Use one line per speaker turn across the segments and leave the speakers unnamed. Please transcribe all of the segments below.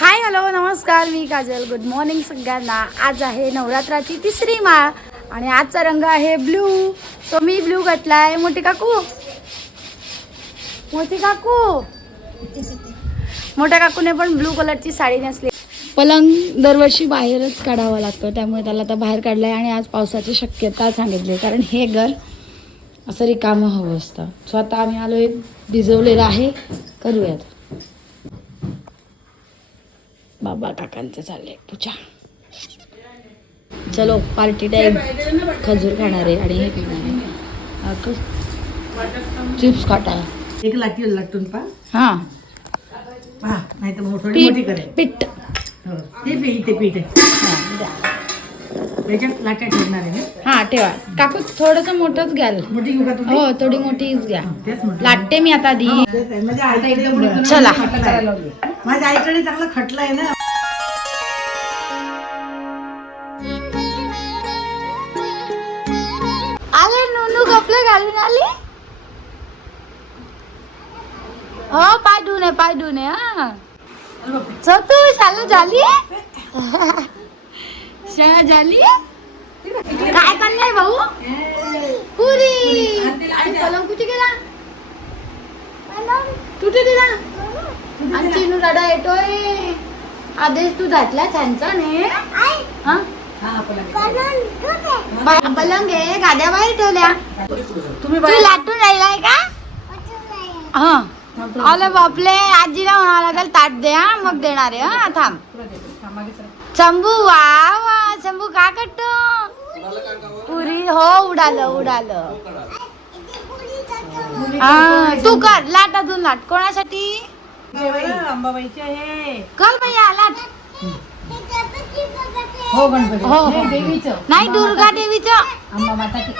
Hi hello नमस्कार मी Kajal. Good morning सगळ्यांना. आज आहे नवरात्राची तिसरी माळ आणि आजचा रंग आहे ब्ल्यू सो मी ब्ल्यू आहे मोठी काकू? मोठी काकू? मोठ्या काकूने पण ब्लू कलरची साडी नेसली. पलंग दरवर्षी बाहेरच काढावा लागतो. त्यामुळे त्याला आता बाहेर काढलाय आणि आज पावसाची शक्यता सांगितली. कारण हे घर असं रिकामं हवं असतं. सो आता आम्ही आलो भिजवलेलं आहे. करूयात. बाबा काकांचं चाललंय पूजा. चलो पार्टी टाईम खजूर खाणार आहे आणि हे खाणार. आहे चिप्स खाटा
एक लाटी लाटून पा.
हां.
नाही तर मोठी
पीठ
करेल.
पीठ.
हो. ते पीठ ते पीठ आहे.
हां
लाट्या ठेवणार आहे.
हां ठेवा. काकू थोडंसं मोठंच घ्याल.
मोठी
हो थोडी मोठीच घ्या.
म्हटलं.
लाटते मी आता आधी.
माझ्या आईकडे
चला.
माझ्या आईकडे चांगलं खटलं आहे ना.
आले नुनू कपडे घालून आली? हो पाय धुणे पाय धुणे हा. तू शालू झाली? शाळा झाली? काय करणार भाऊ? पुरी. आणि पलंग कुठे गेला? पलंग कुठे गेला? आणि चिनू दादा येतोय. आदेश तू घातला त्यांचा ने? हा?
हा, पलंग.
बा- पलंग आहे गाद्या बाहेर ठेवल्या.
तुम्ही
तू लाटून राहिलाय का? हा. आलं बापले आजीला म्हणावं लागेल ताट दे हा मग देणार आहे हा थांब. शंभू वा वा शंभू का करतो? पुरी हो उडालं उडालं. हा तू कर लाट अजून लाट. कोणासाठी?
अंबाबाईचे आहे. हो गणपती.
हो, हो.
देवीचं.
नाही दुर्गा देवीचं.
अंबा माताची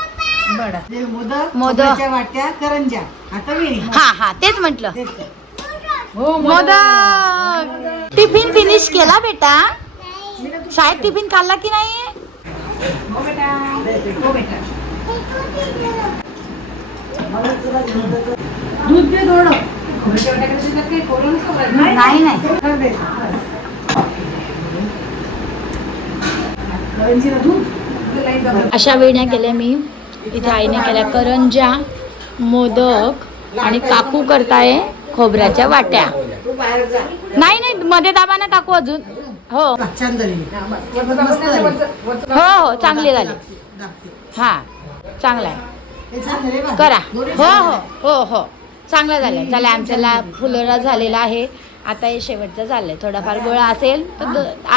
बरं. ते मोदक
मोदक.
खोबऱ्याच्या वाट्या करंजा आता वेणी
हा हा तेच म्हंटल.
हो
मोदक. टिफिन फिनिश केला बेटा? शाळेत टिफिन खाल्ला की नाही?
हो बेटा. हो बेटा. दूध दे थोडं.
नाही नाही. अशा वेळण्या केल्या मी. इथे आईने केल्या करंजा मोदक आणि काकू करताय खोबऱ्याच्या वाट्या. नाही नाही मध्ये दाबा ना काकू अजून. हो. हो हो चांगली झाली. हा चांगला आहे.
हे छान झाले बा.
करा.
दोन्ही
हो
छान
हो
झाले.
हो हो. हो, हो. चांगलं झालंय. चला आमच्याला फुलोरा झालेला आहे. आता हे शेवटचं झालंय थोडाफार गोळा असेल तर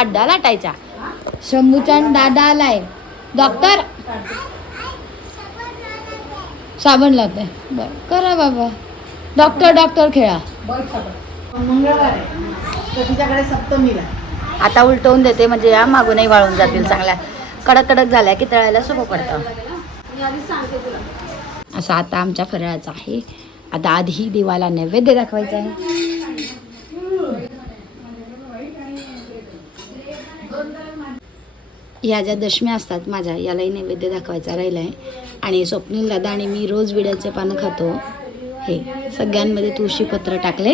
दहा लाटायचा. शंभूचा दादा आलाय. डॉक्टर? साबण लावते बर करा बाबा. डॉक्टर डॉक्टर खेळा.
मंगळवार सप्तमीला.
आता उलटवून देते म्हणजे या मागूनही वाळून जातील चांगल्या. कडक कडक झाल्या की तळायला सोपं पडतं असं आता आमच्या फराळाचं आहे. आता आधी देवाला नैवेद्य दाखवायचा आहे. ह्या ज्या दशम्या असतात माझ्या यालाही नैवेद्य दाखवायचा राहिला आहे आणि स्वप्नील दादा आणि मी रोज विड्याचे पानं खातो. हे सगळ्यांमध्ये तुळशी पत्र टाकले.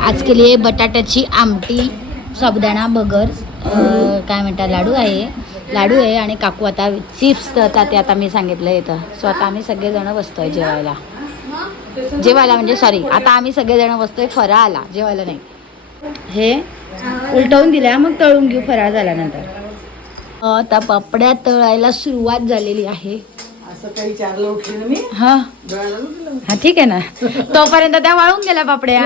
आज केली आहे बटाट्याची आमटी साबुदाणा बगर. काय म्हणतात लाडू आहे. लाडू आहे आणि काकू आता चिप्स तर ते आता मी सांगितलं येतं सो आता आम्ही सगळेजण बसतोय जेवायला. जेवायला म्हणजे सॉरी आता आम्ही सगळेजण बसतोय फराळाला जेवायला नाही. हे उलटवून दिल्या मग तळून घेऊ फराळ झाल्यानंतर. आता पापड्या तळायला सुरुवात झालेली आहे. हा. हा ठीक आहे ना. तोपर्यंत त्या वाळून गेल्या पापड्या.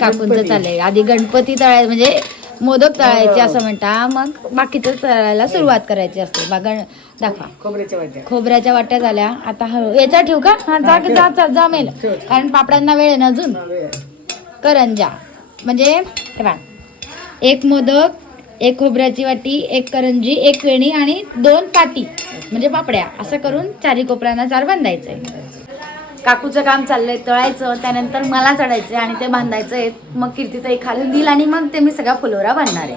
काकूंचं चाललंय. आधी गणपती तळाय म्हणजे मोदक तळायचे असं म्हणता. मग बाकीचं तळायला सुरुवात करायची असते. बा गण दाखवा.
खोबऱ्याच्या वाट्या.
खोबऱ्याच्या वाट्या झाल्या. आता हळू याच्या ठेवू का? हा जा जा जा- जमेल कारण पापड्यांना वेळ आहे ना अजून. करंजा. म्हणजे बघ, एक मोदक एक खोबऱ्याची वाटी एक करंजी एक वेणी आणि दोन पाटी म्हणजे पापड्या. असं करून चारी कोपऱ्यांना चार बांधायचंय. काकूचं काम चाललंय तळायचं त्यानंतर मला चढायचं आणि ते बांधायचं आहे मग कीर्तीताई खाली देईल आणि मग ते मी सगळा फुलोरा बांधणार आहे.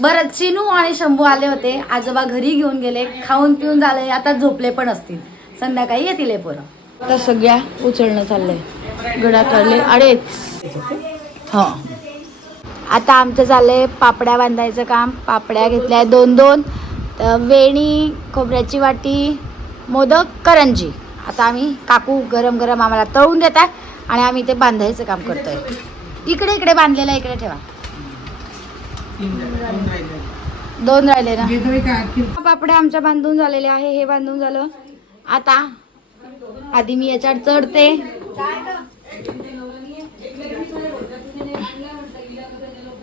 बरं चिनू आणि शंभू आले होते. आजोबा घरी घेऊन गेले खाऊन पिऊन झाले. आता झोपले पण असतील. संध्याकाळी येतील हे पोरं. आता सगळ्या उचलणं चाललंय. गडात चालले अडेच. हा. आता आमचं चाललंय पापड्या बांधायचं काम. पापड्या घेतल्या दोन दोन तर वेणी खोबऱ्याची वाटी मोदक करंजी. आता आम्ही काकू गरम गरम आम्हाला तळून देतात आणि आम्ही ते बांधायचं काम करतोय. इकडे इकडे बांधलेलं आहे, इकडे ठेवा. दोन राहिले ना? पापडे आमच्या बांधून झालेले आहे हे बांधून झालं. आता आधी मी याच्यावर चढते.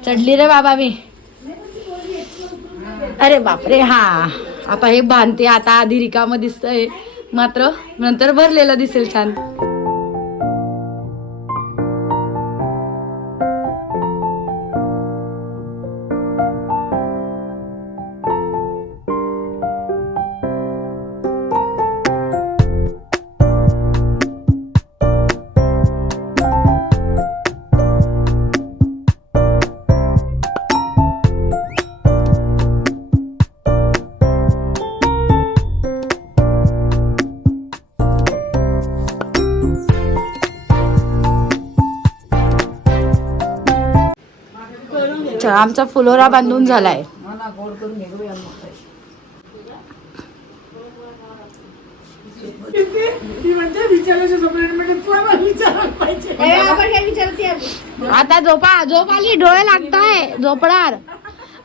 चढली रे बाबा मी. अरे बापरे हा. आता हे बांधते आता आधी रिकामं दिसतंय. मात्र नंतर भरलेला दिसेल छान. आमचा फुलोरा बांधून झालाय. आता झोपा झोप आली डोळे लागताय झोपणार.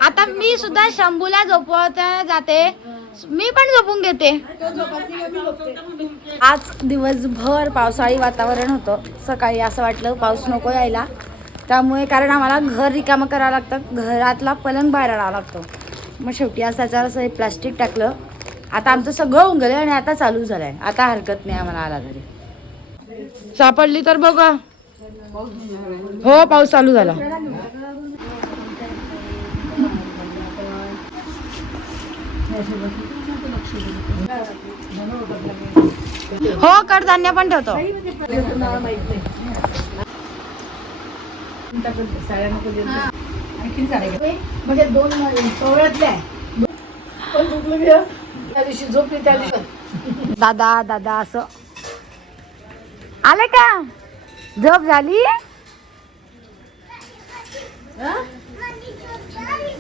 आता मी सुद्धा शंभूला झोपवत जाते. मी पण झोपून घेते. आज दिवसभर पावसाळी वातावरण होतं. सकाळी असं वाटलं पाऊस नको यायला. त्यामुळे कारण आम्हाला घर रिकामं करावं लागतं. घरातला पलंग बाहेर आणावा लागतो. मग शेवटी असं त्याच्यावर असं हे प्लास्टिक टाकलं. आता आमचं सगळं होऊन गेलं आणि आता चालू झालंय. आता हरकत नाही आम्हाला आला तरी. सापडली तर बघा. हो पाऊस चालू झाला. हो कडधान्य पण ठेवतो.
म्हणजे दोन सोहळ्यातल्या. पण गेलं त्या दिवशी झोपली त्या दिवशी.
दादा दादा असं. आले का? झोप झाली?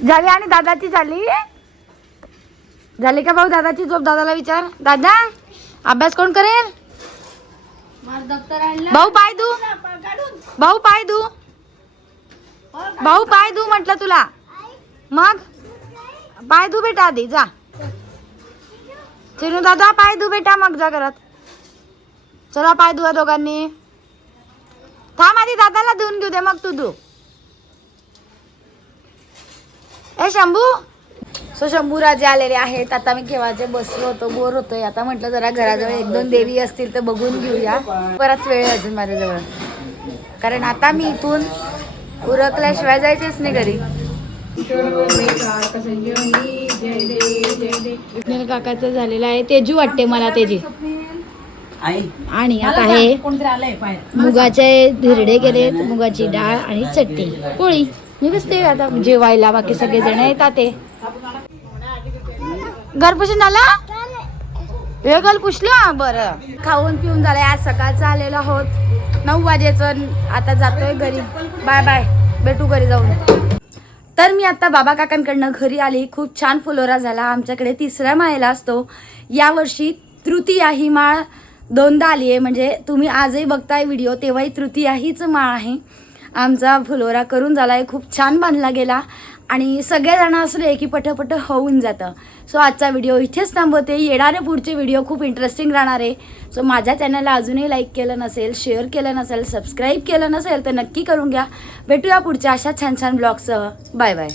झाली आणि दादाची झाली? झाली का भाऊ दादाची झोप? दादाला विचार. दादा अभ्यास कोण करेल? भाऊ पाय दू भाऊ पाय दू भाऊ पाय धू म्हटलं तुला. मग? पाय धू बेटा आधी जा. चिनू दादा पाय धू बेटा मग जा घरात. चला पाय धुवा दोघांनी. थांब आधी दादाला धुवून घेऊ दे मग तू धु. ए शंभू. सो शंभू राजे आलेले आहेत. आता मी केव्हाचे बसलो होतो बोर होतोय. आता म्हटलं जरा घराजवळ एक दोन देवी असतील तर बघून घेऊया. बराच वेळ अजून माझ्याजवळ. कारण आता मी इथून उरकल्याशिवाय जायचेच नाही घरी. काकाचं झालेलं आहे. तेजू वाटते मला तेजी. आणि आता हे मुगाचे धिरडे केलेत मुगाची डाळ आणि चटणी. पोळी. मी बसते आता. जेवायला बाकी सगळे जण येतात ते. घर पुसून झाला हे गल पुसलं बरं. खाऊन पिऊन झालंय. आज सकाळचं आलेलो आहोत. नऊ वाजेचं आता जातोय घरी. Bye bye. भेटू घरी जाऊन. तर मी आता बाबा काकांकडनं घरी आली. खूप छान फुलोरा झाला. आमच्याकडे तिसऱ्या माळेला असतो. यावर्षी तृतीया ही माळ दोनदा आली आहे. म्हणजे तुम्ही आजही बघताय व्हिडिओ तेव्हाही तृतीया हीच माळ आहे. आमचा फुलोरा करून झाला आहे खूप छान बांधला गेला. आणि सगळेजण असले की पटपट होऊन जातं. सो आजचा व्हिडिओ इथेच थांबवते. येणारे पुढचे व्हिडिओ खूप इंटरेस्टिंग राहणार आहे. सो माझ्या चॅनलला अजूनही लाईक केलं नसेल शेअर केलं नसेल सबस्क्राईब केलं नसेल तर नक्की करून घ्या. भेटूया पुढच्या अशा छान छान ब्लॉगसह बाय बाय